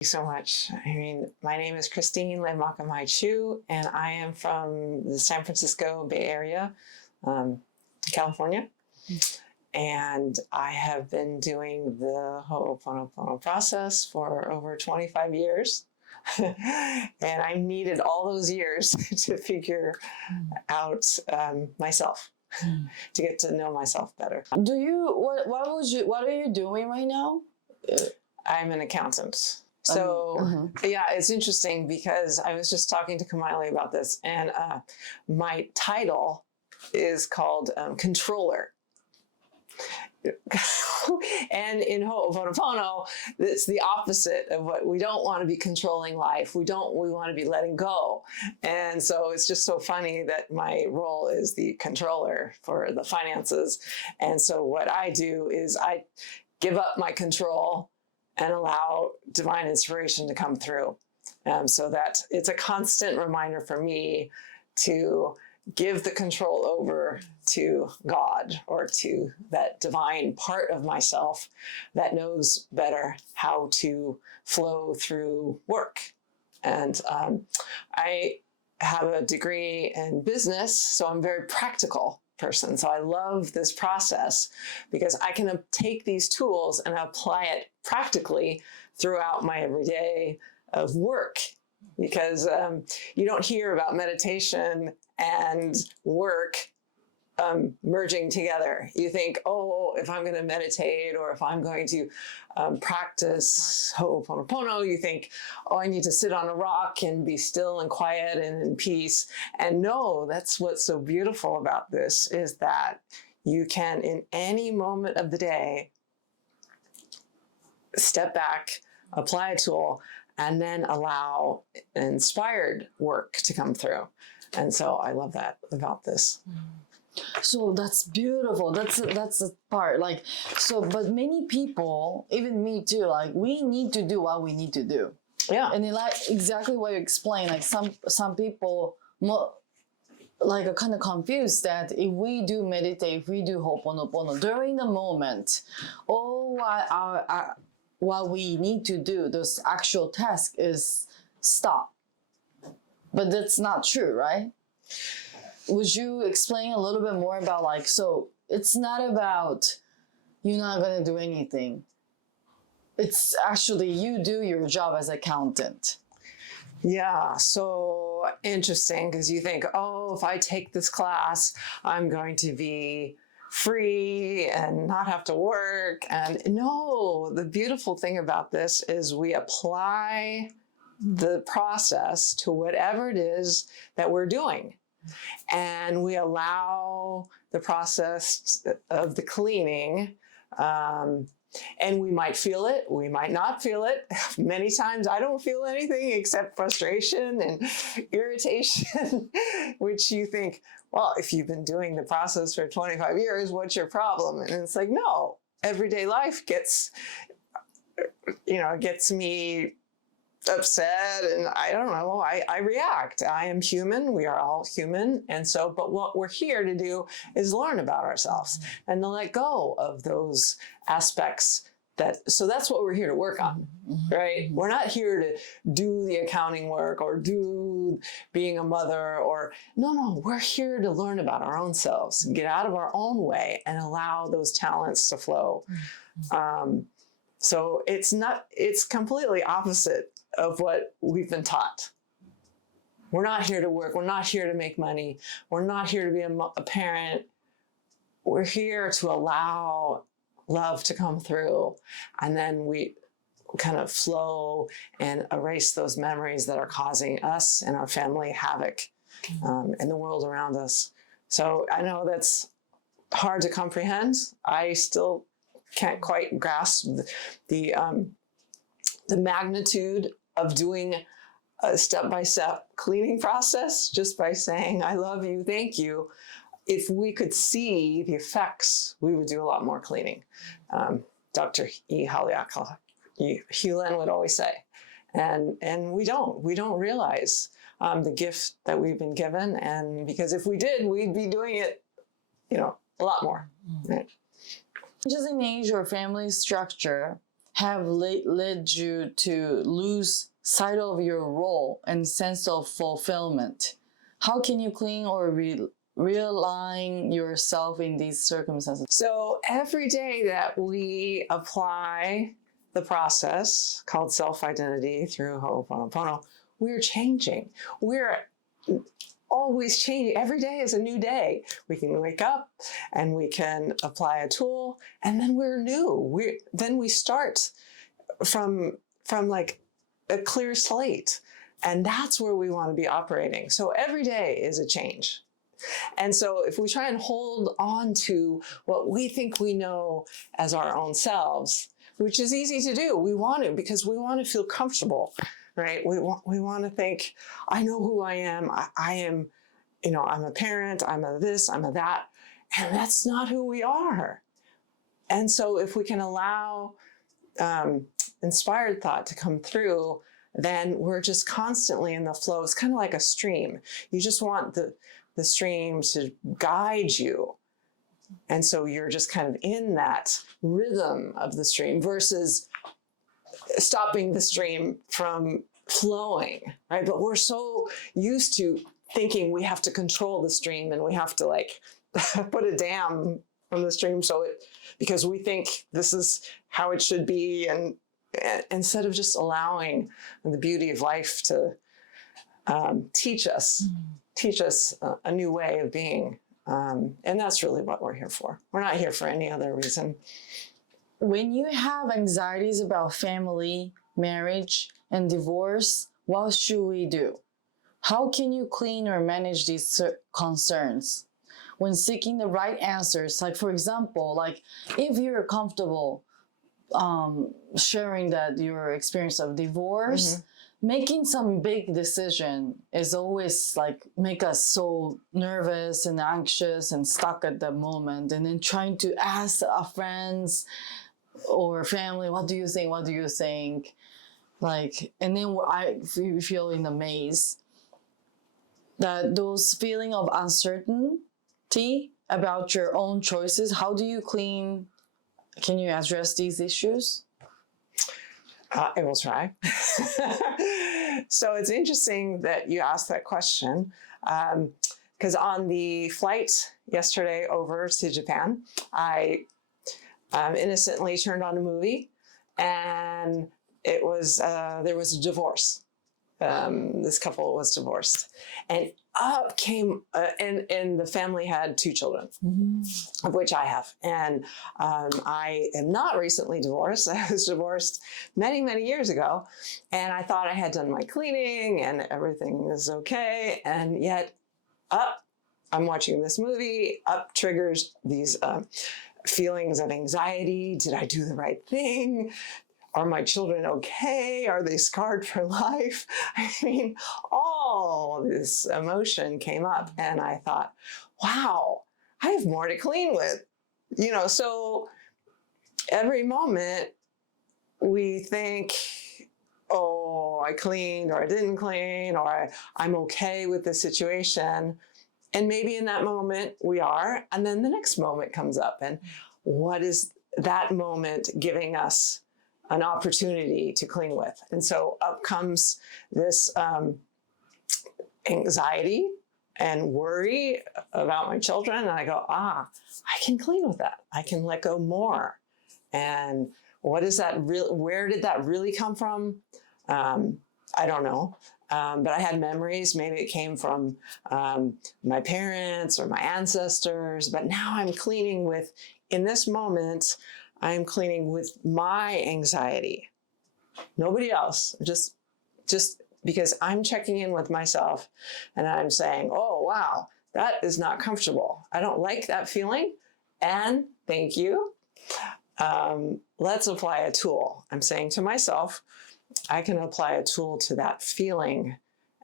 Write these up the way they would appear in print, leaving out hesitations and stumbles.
you so much. I mean, my name is Christine Chu, and I am from the San Francisco Bay Area, California. And I have been doing the Ho'oponopono process for over 25 years. And I needed all those years to figure out myself, to get to know myself better. What are you doing right now? I'm an accountant. So yeah, it's interesting because I was just talking to Kamali about this, and my title is called controller. And in Ho'oponopono, it's the opposite of what we don't want to be controlling life. We want to be letting go. And so it's just so funny that my role is the controller for the finances. And so what I do is I give up my control and allow divine inspiration to come through. So that it's a constant reminder for me to give the control over to God, or to that divine part of myself that knows better how to flow through work. And I have a degree in business, so I'm a very practical person. So I love this process because I can take these tools and apply it practically throughout my everyday of work. Because you don't hear about meditation and work merging together. You think, oh, if I'm going to meditate, or if I'm going to practice Ho'oponopono, you think, oh, I need to sit on a rock and be still and quiet and in peace. And no, that's what's so beautiful about this, is that you can, in any moment of the day, step back, apply a tool, and then allow inspired work to come through. And so I love that about this. So that's beautiful. That's the part. Like, so, but many people, even me too, like, we need to do what we need to do. Yeah. And like exactly what you explained, like some people like are kind of confused that if we do meditate, if we do Ho'oponopono during the moment, what we need to do, those actual task is stop. But that's not true, right? Would you explain a little bit more about, like, so it's not about you're not going to do anything. It's actually you do your job as accountant. Yeah, so interesting, because you think, oh, if I take this class, I'm going to be free and not have to work. And no, the beautiful thing about this is we apply the process to whatever it is that we're doing. And we allow the process of the cleaning, and we might feel it, we might not feel it. Many times I don't feel anything except frustration and irritation, which you think, well, if you've been doing the process for 25 years, what's your problem? And it's like, no, everyday life gets me upset, and I don't know, I react. I am human, we are all human. And so, but what we're here to do is learn about ourselves and to let go of those aspects so that's what we're here to work on, right? We're not here to do the accounting work or do being a mother, or no, we're here to learn about our own selves, get out of our own way and allow those talents to flow. So it's completely opposite of what we've been taught. We're not here to work. We're not here to make money. We're not here to be a parent. We're here to allow love to come through, and then we kind of flow and erase those memories that are causing us and our family havoc in the world around us. So I know that's hard to comprehend. I still can't quite grasp the magnitude of doing a step-by-step cleaning process just by saying, I love you, thank you. If we could see the effects, we would do a lot more cleaning. Dr. Hewlin would always say, and we don't realize the gift that we've been given. And because if we did, we'd be doing it, a lot more. Right? Just in age or family structure, have led you to lose sight of your role and sense of fulfillment? How can you clean or realign yourself in these circumstances? So every day that we apply the process called self-identity through Ho'oponopono, we're changing. We're always changing. Every day is a new day. We can wake up and we can apply a tool, and then we're new. Then we start from like a clear slate. And that's where we want to be operating. So every day is a change. And so if we try and hold on to what we think we know as our own selves, which is easy to do, we want to, because we want to feel comfortable, right? We want to think, I know who I am. I am, I'm a parent, I'm a this, I'm a that. And that's not who we are. And so if we can allow inspired thought to come through, then we're just constantly in the flow. It's kind of like a stream. You just want the stream to guide you. And so you're just kind of in that rhythm of the stream versus stopping the stream from flowing, right? But we're so used to thinking we have to control the stream and we have to like put a dam from the stream because we think this is how it should be, and instead of just allowing the beauty of life to teach us a new way of being. And that's really what we're here for. We're not here for any other reason. When you have anxieties about family, marriage, and divorce, what should we do? How can you clean or manage these concerns? When seeking the right answers, like for example, like if you're comfortable sharing that your experience of divorce, making some big decision is always like make us so nervous and anxious and stuck at the moment, and then trying to ask our friends or family, what do you think, like, and then I feel in the maze that those feeling of uncertainty about your own choices. How do you clean? Can you address these issues? I will try. So it's interesting that you asked that question, because on the flight yesterday over to Japan, I innocently turned on a movie, and it was there was a divorce. This couple was divorced, and up came and the family had 2 children, of which I have, and I am not recently divorced. I was divorced many, many years ago, and I thought I had done my cleaning and everything was okay, and yet I'm watching this movie, triggers these feelings of anxiety. Did I do the right thing? Are my children okay? Are they scarred for life? I mean, all this emotion came up, and I thought, wow, I have more to clean with. So every moment we think, oh, I cleaned or I didn't clean, or I'm okay with the situation. And maybe in that moment we are, and then the next moment comes up, and what is that moment giving us an opportunity to clean with? And so up comes this anxiety and worry about my children. And I go, I can clean with that. I can let go more. And what is that where did that really come from? I don't know. But I had memories. Maybe it came from my parents or my ancestors. But now I'm cleaning with, in this moment, I'm cleaning with my anxiety. Nobody else. Just because I'm checking in with myself, and I'm saying, oh, wow, that is not comfortable. I don't like that feeling. And thank you. Let's apply a tool. I'm saying to myself, I can apply a tool to that feeling,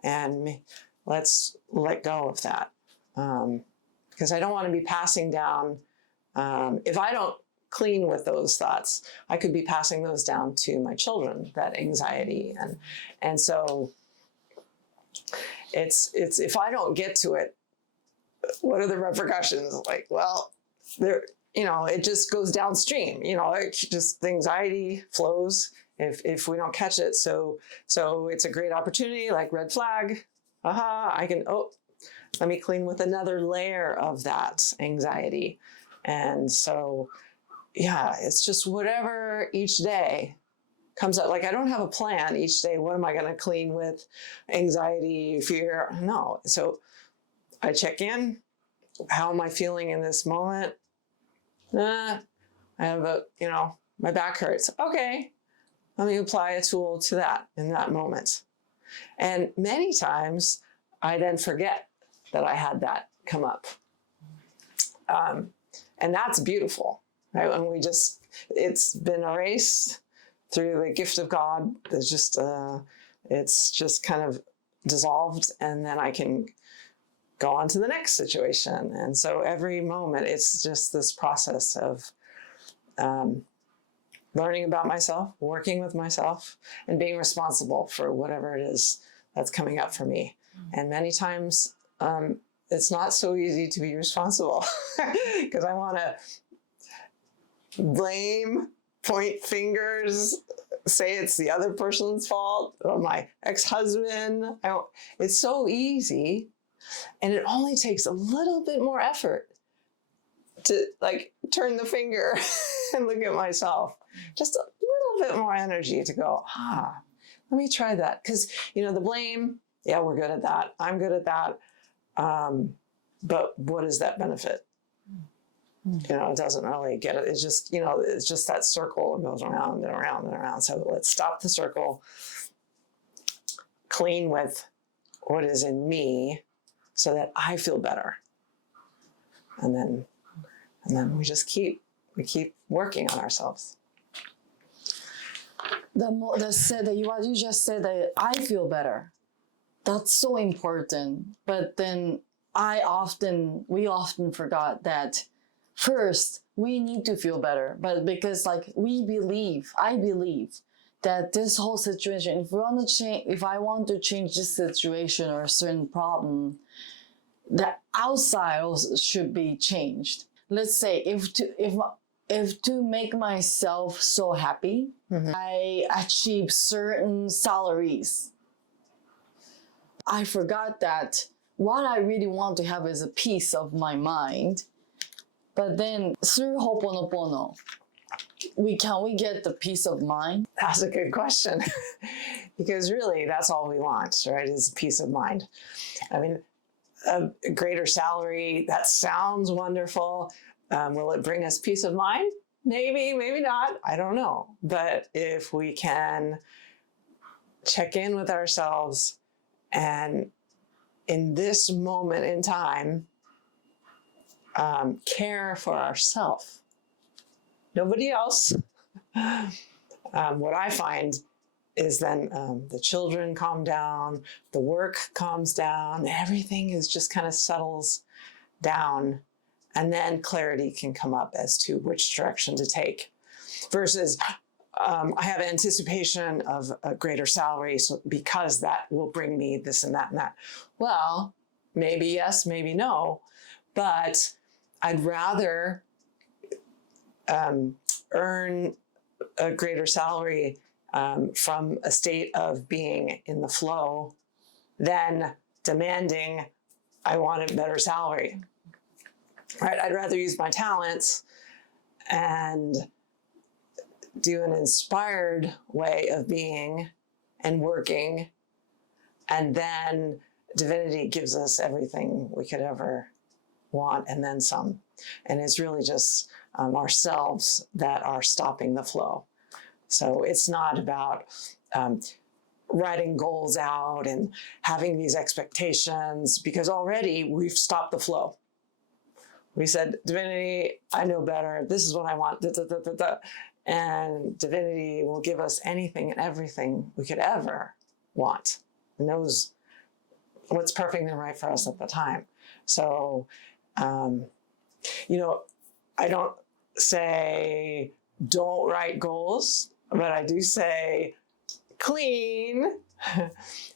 and let's let go of that. Because I don't want to be passing down, if I don't clean with those thoughts, I could be passing those down to my children, that anxiety. And so it's if I don't get to it, what are the repercussions? Like, well, it just goes downstream. Just the anxiety flows if we don't catch it. So it's a great opportunity, like red flag. Let me clean with another layer of that anxiety. And so, it's just whatever each day comes up. Like, I don't have a plan each day. What am I going to clean with? Anxiety, fear? No. So I check in. How am I feeling in this moment? I have my back hurts. Okay. Let me apply a tool to that in that moment. And many times I then forget that I had that come up. And that's beautiful, right? When it's been erased through the gift of God. It's just kind of dissolved, and then I can go on to the next situation. And so every moment, it's just this process of learning about myself, working with myself, and being responsible for whatever it is that's coming up for me. And many times, it's not so easy to be responsible because I want to blame, point fingers, say it's the other person's fault, or my ex-husband. It's so easy, and it only takes a little bit more effort to turn the finger and look at myself. Just a little bit more energy to go, let me try that. Because, the blame, we're good at that. I'm good at that. But what does that benefit? It doesn't really get it. It's just, it's just that circle. It goes around and around and around. So let's stop the circle, clean with what is in me so that I feel better. And then we keep working on ourselves. You just said that I feel better. That's so important. But then we often forgot that first we need to feel better. But because I believe that this whole situation, if I want to change this situation or a certain problem, the outside also should be changed. Let's say if to make myself so happy, I achieve certain salaries. I forgot that what I really want to have is a peace of my mind. But then through Ho'oponopono, can we get the peace of mind? That's a good question. Because really, that's all we want, right, is peace of mind. I mean, a greater salary, that sounds wonderful. Will it bring us peace of mind? Maybe, maybe not. I don't know. But if we can check in with ourselves and in this moment in time, care for ourselves, nobody else. What I find is then the children calm down, the work calms down, everything is just kind of settles down, and then clarity can come up as to which direction to take. Versus I have anticipation of a greater salary because that will bring me this and that and that. Well, maybe yes, maybe no, but I'd rather earn a greater salary from a state of being in the flow than demanding I want a better salary. Right? I'd rather use my talents and do an inspired way of being and working, and then divinity gives us everything we could ever want and then some. And it's really just ourselves that are stopping the flow. So it's not about writing goals out and having these expectations, because already we've stopped the flow. We said, divinity, I know better. This is what I want. And divinity will give us anything and everything we could ever want, and knows what's perfect and right for us at the time. So, I don't say don't write goals, but I do say clean.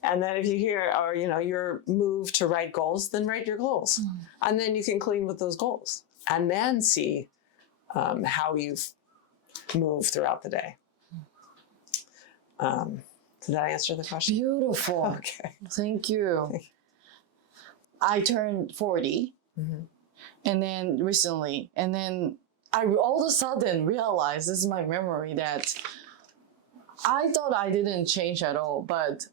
And then if you hear, or, you're moved to write goals, then write your goals. And then you can clean with those goals and then see how you move throughout the day. Did I answer the question? Beautiful. Okay. Thank you. I turned 40 and then recently, and then I all of a sudden realized, this is my memory, that I thought I didn't change at all, but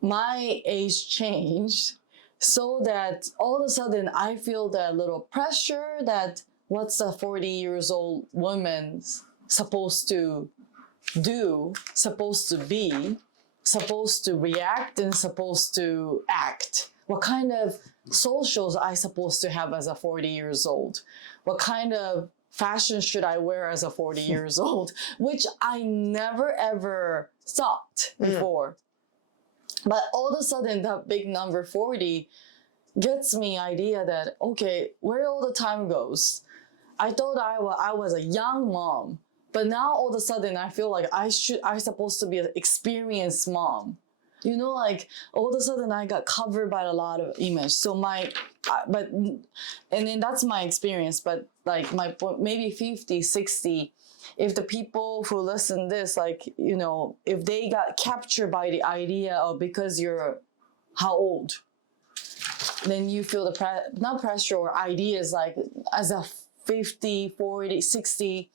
my age changed so that all of a sudden I feel that little pressure that what's a 40 years old woman supposed to do, supposed to be, supposed to react, and supposed to act. What kind of socials I supposed to have as a 40 years old? What kind of fashion should I wear as a 40 years old? Which I never ever thought before. But all of a sudden that big number 40 gets me idea that, okay, where all the time goes. I thought I was a young mom, but now all of a sudden I feel like I'm supposed to be an experienced mom. You know, like all of a sudden I got covered by a lot of image. So and then that's my experience, but like my maybe 50, 60, if the people who listen this, like, you know, if they got captured by the idea of because you're how old, then you feel the not pressure or ideas like as a 50, 40, 60,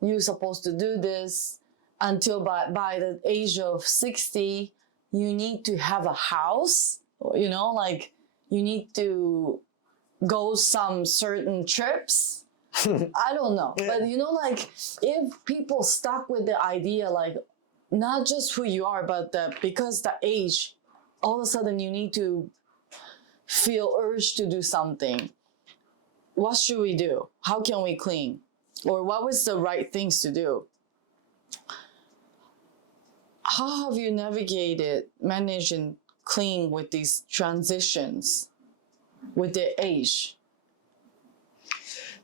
you're supposed to do this until by the age of 60, you need to have a house, you know, like you need to go some certain trips. I don't know. Yeah. But you know, like if people stuck with the idea, like not just who you are, but because the age, all of a sudden you need to feel urge to do something. What should we do? How can we clean? Or what was the right things to do? How have you managed and clean with these transitions with the age?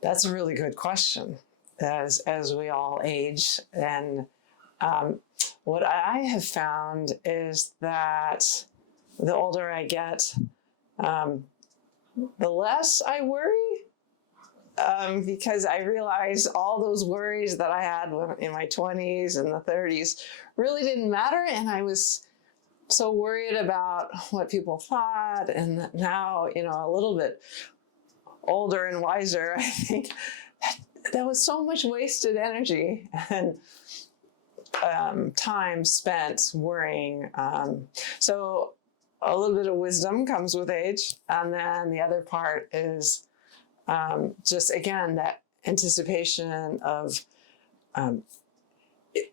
That's a really good question. As we all age, and what I have found is that the older I get, the less I worry, because I realize all those worries that I had in my 20s and the 30s really didn't matter, and I was so worried about what people thought. And now, you know, a little bit older and wiser, I think that was so much wasted energy and time spent worrying. So a little bit of wisdom comes with age. And then the other part is just, again, that anticipation of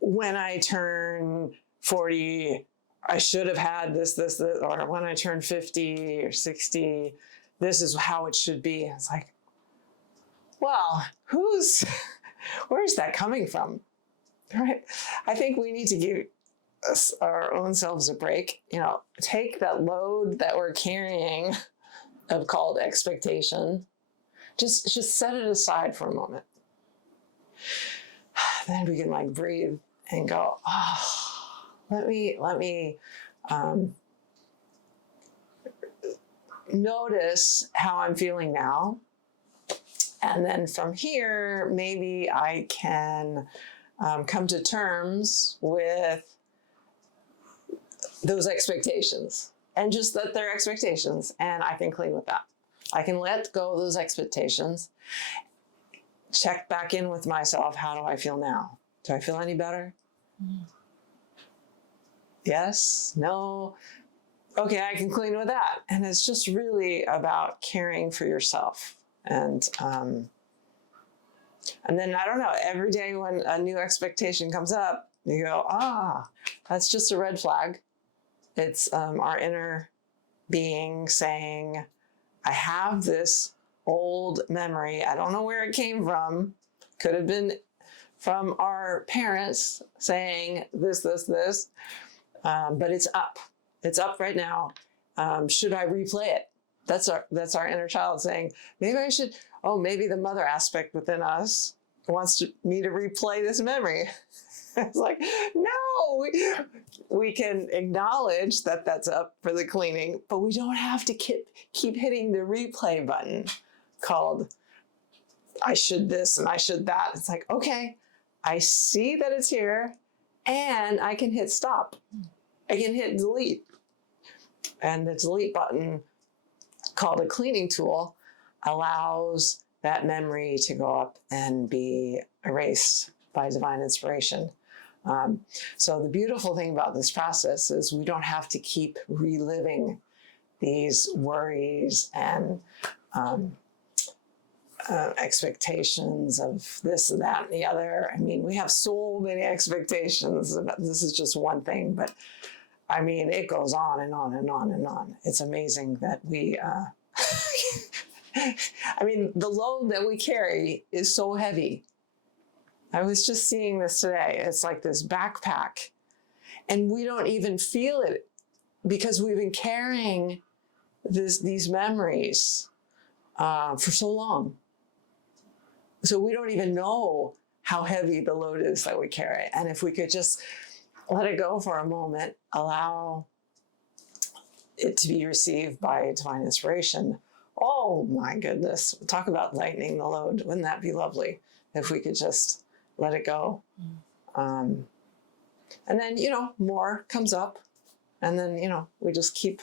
when I turn 40, I should have had this, or when I turn 50 or 60, this is how it should be. It's like, well, where's that coming from? Right? I think we need to give our own selves a break. You know, take that load that we're carrying of called expectation. Just set it aside for a moment. Then we can like breathe and go, oh, let me notice how I'm feeling now. And then from here, maybe I can come to terms with those expectations and just that they're expectations, and I can clean with that. I can let go of those expectations, check back in with myself. How do I feel now? Do I feel any better? Yes? No? Okay, I can clean with that. And it's just really about caring for yourself. And then, I don't know, every day when a new expectation comes up, you go, that's just a red flag. It's our inner being saying, I have this old memory. I don't know where it came from. Could have been from our parents saying this, but it's up. It's up right now. Should I replay it? That's our inner child saying, maybe I should, maybe the mother aspect within us wants me to replay this memory. It's like, no, we can acknowledge that that's up for the cleaning, but we don't have to keep hitting the replay button called I should this and I should that. It's like, okay, I see that it's here and I can hit stop. I can hit delete. And the delete button, called a cleaning tool, allows that memory to go up and be erased by divine inspiration. So the beautiful thing about this process is we don't have to keep reliving these worries and expectations of this and that and the other. I mean, we have so many expectations. This is just one thing, but I mean, it goes on and on and on and on. It's amazing that we, I mean, the load that we carry is so heavy. I was just seeing this today. It's like this backpack, and we don't even feel it because we've been carrying these memories for so long. So we don't even know how heavy the load is that we carry. And if we could just let it go for a moment, allow it to be received by divine inspiration. Oh my goodness. Talk about lightening the load. Wouldn't that be lovely if we could just let it go? And then, more comes up, and then, we just keep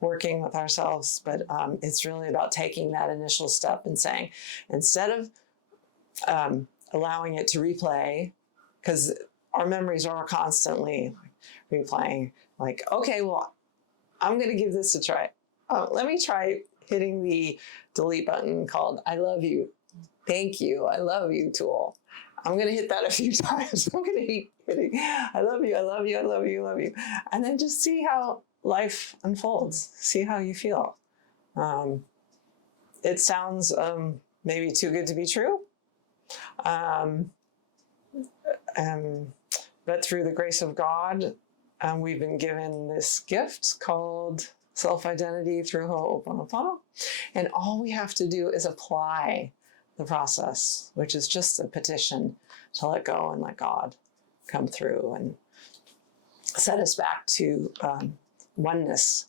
working with ourselves. But it's really about taking that initial step and saying, instead of allowing it to replay, because our memories are constantly replaying, like, okay, well, I'm going to give this a try. Let me try hitting the delete button called I love you, thank you, I love you tool. I'm going to hit that a few times. I'm going to keep hitting I love you, I love you, I love you, I love you. And then just see how life unfolds. See how you feel. It sounds maybe too good to be true. But through the grace of God, we've been given this gift called self-identity through Ho Opo Nopono. And all we have to do is apply the process, which is just a petition to let go and let God come through and set us back to oneness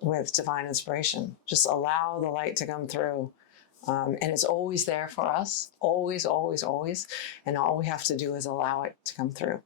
with divine inspiration. Just allow the light to come through. And it's always there for us, always, always, always. And all we have to do is allow it to come through.